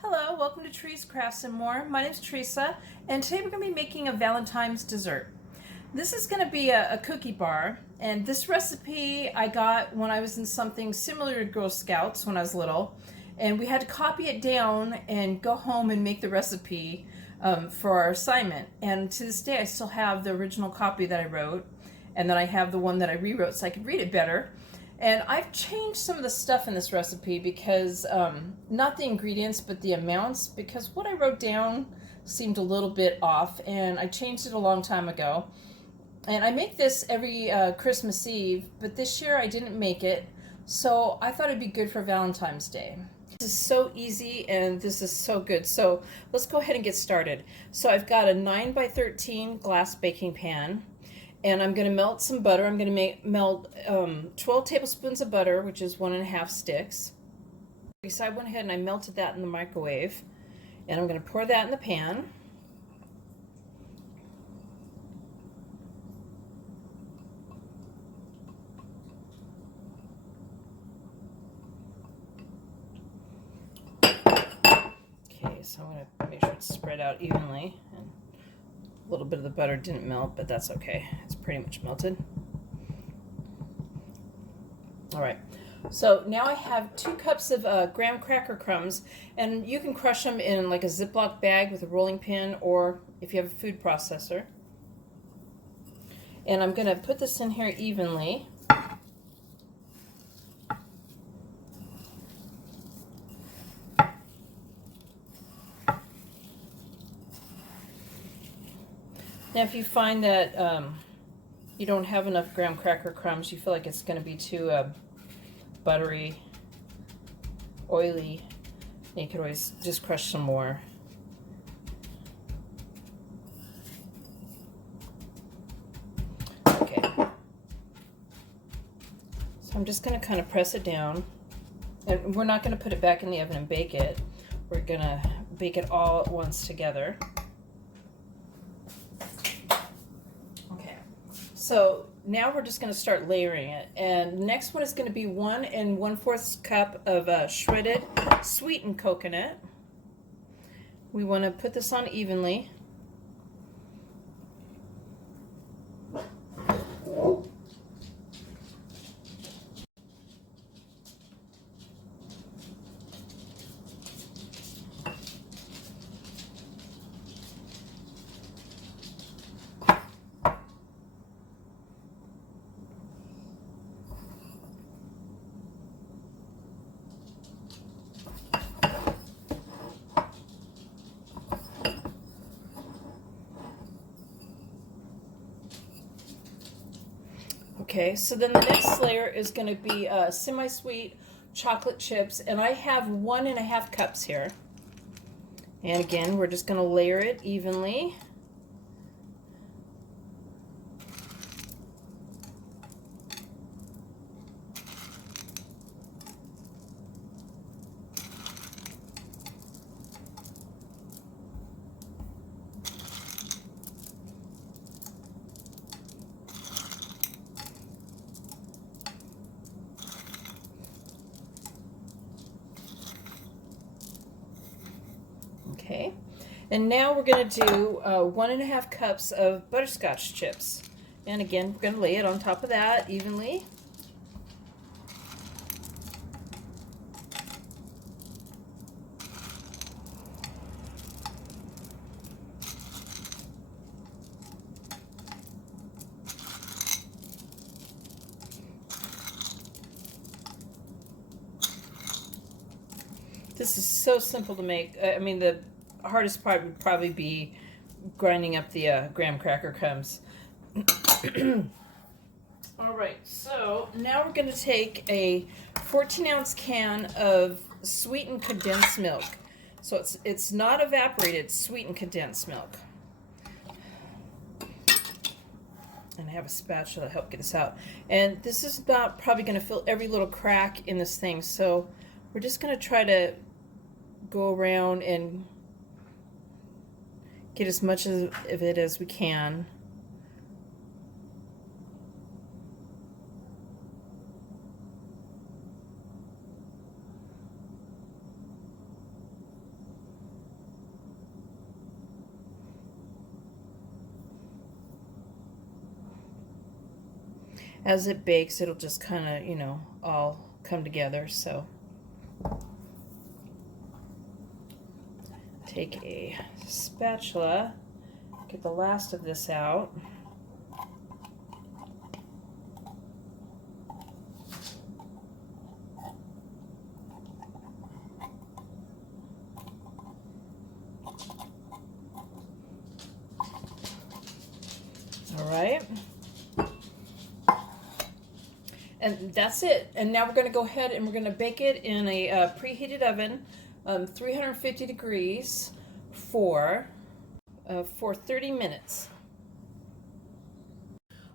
Hello, welcome to Trees, Crafts, and More. My name's Teresa, and today we're going to be making a Valentine's dessert. This is going to be a cookie bar, and this recipe I got when I was in something similar to Girl Scouts when I was little, and we had to copy it down and go home and make the recipe for our assignment. And to this day I still have the original copy that I wrote, and then I have the one that I rewrote so I could read it better. And I've changed some of the stuff in this recipe because, not the ingredients, but the amounts, because what I wrote down seemed a little bit off, and I changed it a long time ago. And I make this every Christmas Eve, but this year I didn't make it, so I thought it'd be good for Valentine's Day. This is so easy, and this is so good. So let's go ahead and get started. So I've got a 9 by 13 glass baking pan. And I'm going to melt some butter. I'm going to melt 12 tablespoons of butter, which is 1.5 sticks. So I went ahead and I melted that in the microwave. And I'm going to pour that in the pan. Okay, so I'm going to make sure it's spread out evenly. And a little bit of the butter didn't melt, but that's okay. It's pretty much melted. All right, so now I have 2 cups of graham cracker crumbs, and you can crush them in like a Ziploc bag with a rolling pin, or if you have a food processor. And I'm going to put this in here evenly. Now if you find that you don't have enough graham cracker crumbs, you feel like it's going to be too buttery, oily, you could always just crush some more. Okay. So I'm just going to kind of press it down. And we're not going to put it back in the oven and bake it. We're going to bake it all at once together. So now we're just going to start layering it, and the next one is going to be 1 1/4 cup of shredded sweetened coconut. We want to put this on evenly. Okay, so then the next layer is going to be semi-sweet chocolate chips, and I have 1.5 cups here. And again, we're just going to layer it evenly. Okay, and now we're going to do 1.5 cups of butterscotch chips. And again, we're going to lay it on top of that evenly. This is so simple to make. I mean, the hardest part would probably be grinding up the graham cracker crumbs. All right, so now we're going to take a 14-ounce can of sweetened condensed milk. So it's not evaporated, sweetened condensed milk. And I have a spatula to help get this out. And this is about probably going to fill every little crack in this thing. So we're just going to try to go around and get as much of it as we can. as it bakes, it'll just kind of, you know, all come together. So take a spatula, get the last of this out. All right. And that's it. And now we're going to go ahead and we're going to bake it in a preheated oven, 350 degrees for 30 minutes.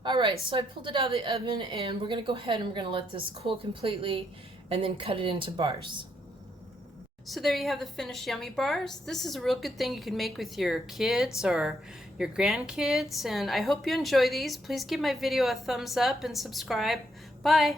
All right, so I pulled it out of the oven, and we're going to go ahead and we're going to let this cool completely and then cut it into bars. So there you have the finished yummy bars. This is a real good thing you can make with your kids or your grandkids, and I hope you enjoy these. Please give my video a thumbs up and subscribe. Bye.